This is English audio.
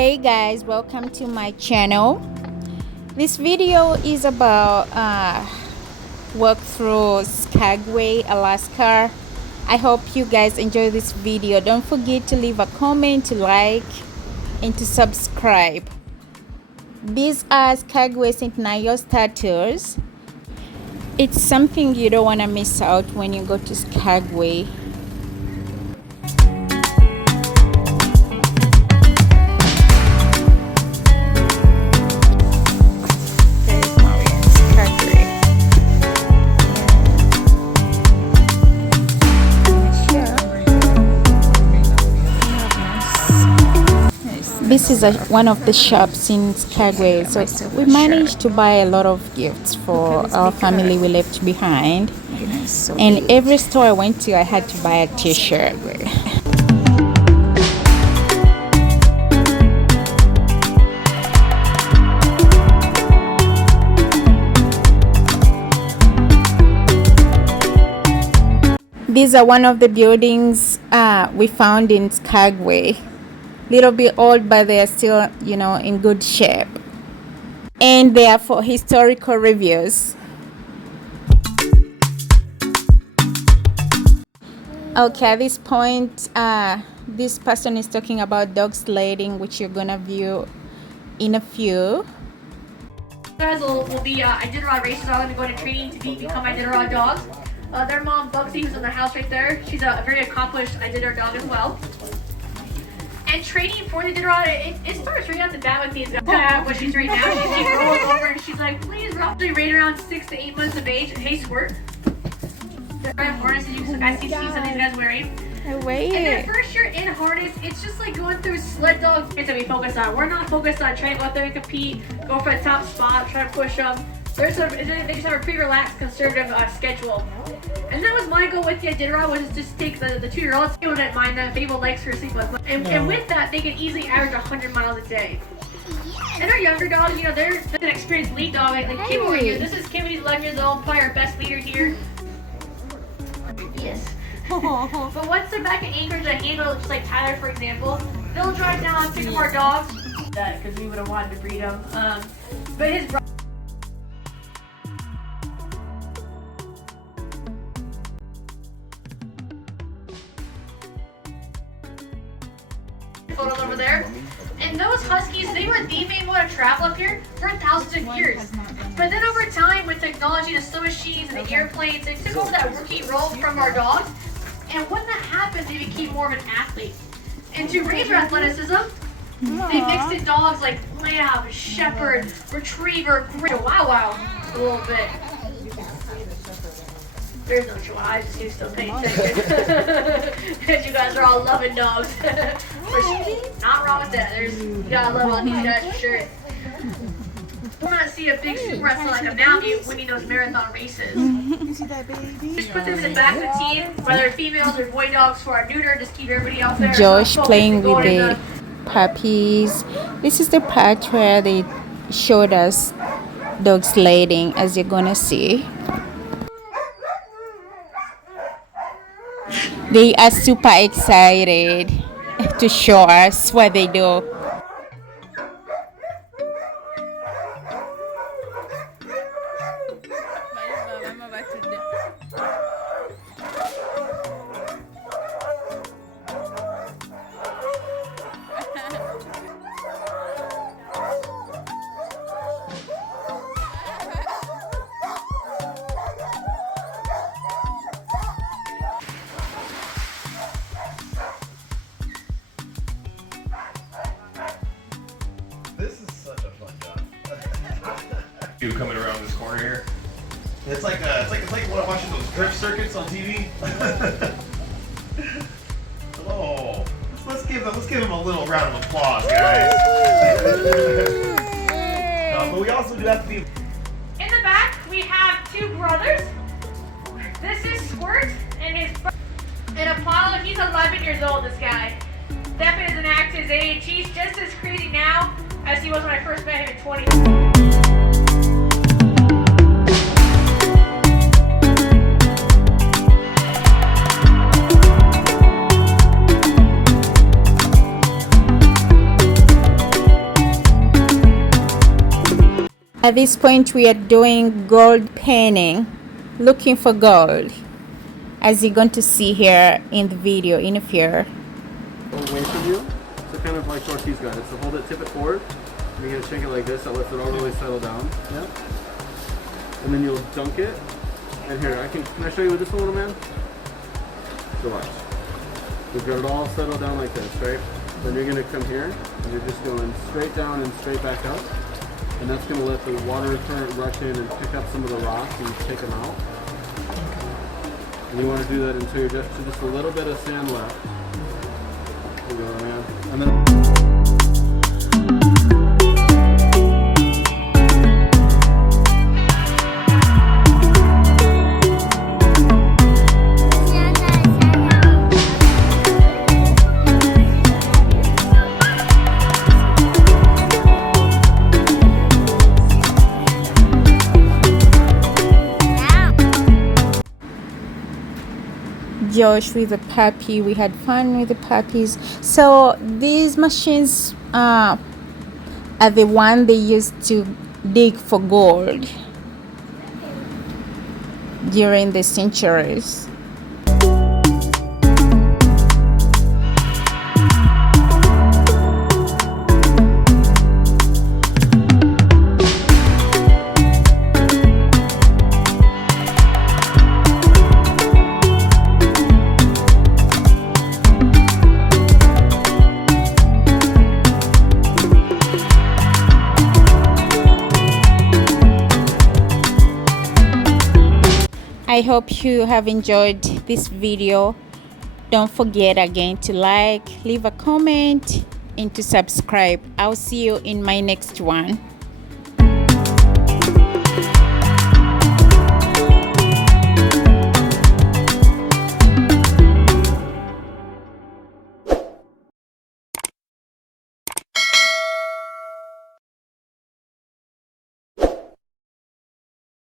Hey guys, welcome to my channel. This video is about walk through Skagway, Alaska. I hope you guys enjoy this video. Don't forget to leave a comment, to like, and to subscribe. These are Skagway Centennial statues. It's something you don't want to miss out when you go to Skagway. This is one of the shops in Skagway, so we managed to buy a lot of gifts for our family we left behind. And every store I went to, I had to buy a t-shirt. These are one of the buildings we found in Skagway. Little bit old, but they are still, in good shape. And they are for historical reviews. Okay, at this point, this person is talking about dog sledding, which you're gonna view in a few. Guys will be Iditarod races. I'm gonna go into training to become Iditarod dogs. Their mom, Bugsy, who's in the house right there. She's a very accomplished Iditarod dog as well. And training for the Iditarod, it starts right at the bat with these guys. What she's right now, she rolls over and she's like, please, roughly right around 6 to 8 months of age. Hey, Squirt. They're in harnesses. You guys see some of these guys wearing. And their first year in harness, it's just like going through sled dog things that we focus on. We're not focused on trying to go out there and compete, go for the top spot, try to push them. They just have a pretty relaxed, conservative schedule. And that was my goal with the Iditarod, was just take the 2-year-olds. People didn't mind them. Fable likes her sleep with. And with that, they can easily average 100 miles a day. And our younger dogs, they're an experienced lead dog. Like Kim over here. This is Kim, he's 11 years old, probably our best leader here. Yes. But once they're back in Anchorage, I handle just like Tyler, for example. They'll drive down and pick up our dogs. Because we would have wanted to breed them. But his brother. Photos over there. And those Huskies, they were the main way to travel up here for thousands of years. But then over time, with technology, the slow machines, and the airplanes, they took over that rookie role from our dogs. And when that happened, they became more of an athlete. And to raise their athleticism, they mixed in dogs like Lamb, Shepherd, Retriever, Wow, a little bit. There's no Chihuahua, I just need to still pay attention. Because you guys are all loving dogs. Not wrong with that. You gotta love all these guys for sure. I want to see a big super wrestler like a Malamute winning those marathon races. You see that baby? Just put them in the back of the team, whether females or boy dogs for our neuter, just keep everybody out there. Josh playing with the puppies. This is the part where they showed us dog sledding, as you're gonna see. They are super excited to show us what they do. You coming around this corner here. It's like watching those drift circuits on TV. Oh, let's give him a little round of applause, guys. But we also do have to be. In the back, we have 2 brothers. This is Squirt and his brother. And Apollo, he's 11 years old. This guy definitely doesn't act his age. He's just as crazy now as he was when I first met him at 20. At this point, we are doing gold panning, looking for gold, as you're going to see here in the video in a few. Away from you, so kind of like Ortiz got it. So hold it, tip it forward. And you're gonna shake it like this. That lets it all really settle down. Yeah. And then you'll dunk it. And here, can I show you with this one, little man? So watch. We've got it all settled down like this, right? Then you're gonna come here, and you're just going straight down and straight back up. And that's gonna let the water current rush in and pick up some of the rocks and take them out. And you want to do that until you're just a little bit of sand left. There you go, man. And then Josh with the puppy. We had fun with the puppies. So these machines are the one they used to dig for gold during the centuries. I hope you have enjoyed this video. Don't forget again to like, leave a comment, and to subscribe. I'll see you in my next one.